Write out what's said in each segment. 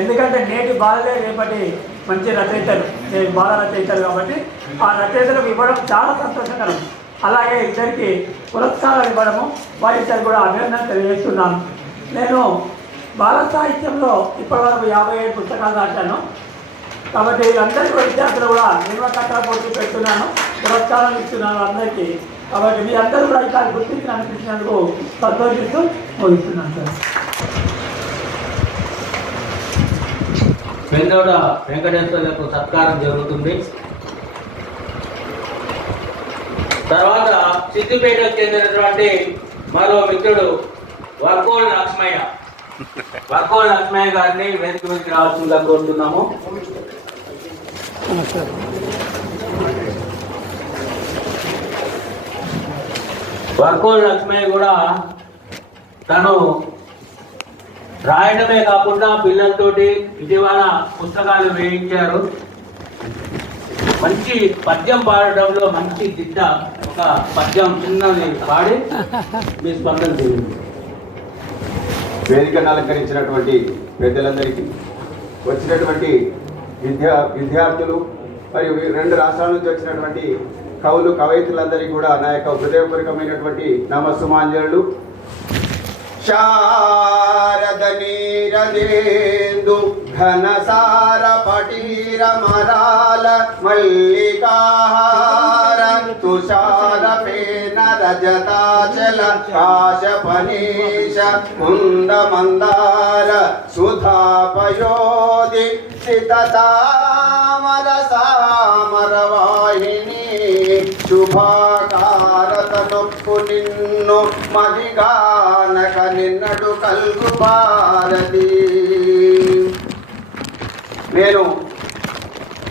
ఎందుకంటే నేటి బాలలే రేపటి మంచి రచయితలు, బాల రచయితలు కాబట్టి ఆ రచయితలకు ఇవ్వడం చాలా సంతోషకరం. అలాగే ఇద్దరికి పురస్కారాలు ఇవ్వడము వారిద్దరు కూడా అభినందన తెలియజేస్తున్నాను. నేను బాల సాహిత్యంలో ఇప్పటివరకు 57 పుస్తకాలు రాశాను. కాబట్టి వీళ్ళందరికీ విద్యార్థులు కూడా నిర్వహణ పోటీ పెడుతున్నాను, పురస్కారాలు ఇస్తున్నాను అందరికీ. కాబట్టి మీ అందరూ కూడా ఇక్కడ గుర్తించి అనిపించినందుకు సంతోషిస్తూ ముగిస్తున్నాను సార్. వెంగడ వెంకటేశ్వర్లకు సత్కారం జరుగుతుంది. తర్వాత సిద్దిపేటకు చెందినటువంటి మరో మిత్రుడు వర్కోల్ లక్ష్మయ్య గారిని వేదిక మీదకి రావాల్సిందిగా కోరుతున్నాము. వర్కోల్ లక్ష్మయ్య కూడా తను రాయడమే కాకుండా పిల్లలతోటి ఇటీవల పుస్తకాలు వేయించారు. మంచి పద్యం పాడటంలో మంచి దిట్ట. ఒక పద్యం చిన్నది పాడి మీ స్పందన చేయండి. వేదికను అలంకరించినటువంటి పెద్దలందరికీ, వచ్చినటువంటి విద్యార్థులు మరియు 2 రాష్ట్రాల నుంచి వచ్చినటువంటి కవులు కవయిత్రులందరికీ కూడా నా యొక్క హృదయపూర్వకమైనటువంటి నమస్సుమాంజలు. శారద నీరదేందు ఘనసార పటీర మరాల మల్లికాహార తుషార పేన రజతాచల కాశపనీష కుంద మందార సుధాపయోధి సితామర సామర వాహిని శుభాకారత నొప్పు నిన్ను మదిగానక నిన్నడు కల్గు భారతి. నేను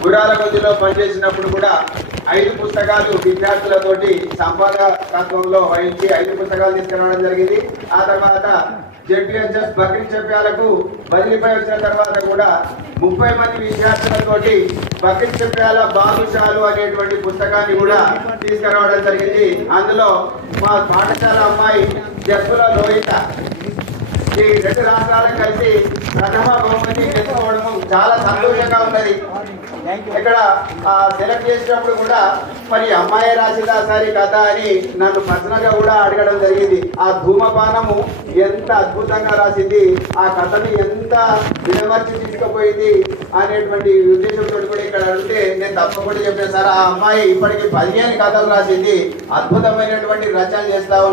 గుడాలగొందిలో పనిచేసినప్పుడు కూడా 5 పుస్తకాలు విద్యార్థులతోటి సంపాదకత్వంలో వహించి 5 పుస్తకాలు తీసుకురావడం జరిగింది. ఆ తర్వాత జెడ్పీహెచ్ఎస్ బక్రీ చెప్పాలకు బదిలీపై వచ్చిన తర్వాత కూడా 30 మంది విద్యార్థులతోటి బక్రీ చెప్పాల బాదుషాలు అనేటువంటి పుస్తకాన్ని కూడా తీసుకురావడం జరిగింది. అందులో మా పాఠశాల అమ్మాయి జప్పుల లోహిత ఈ 2 రాష్ట్రాలకు కలిసి ప్రథమ బహుమతి తెచ్చుకోవడం చాలా సంతోషంగా ఉన్నది. ఇక్కడ సెలెక్ట్ చేసినప్పుడు కూడా మరి అమ్మాయి రాసిందా సరి కథ అని నన్ను పర్సనల్గా కూడా అడగడం జరిగింది. ఆ ధూమపానము ఎంత అద్భుతంగా రాసింది, ఆ కథని ఎంత విడమర్చి తీసుకుపోయింది అనేటువంటి ఉద్దేశంతో కూడా ఇక్కడ అడిగితే నేను తప్పకుండా చెప్పాను సార్, ఆ అమ్మాయి ఇప్పటికీ 15 కథలు రాసింది, అద్భుతమైనటువంటి రచనలు చేస్తా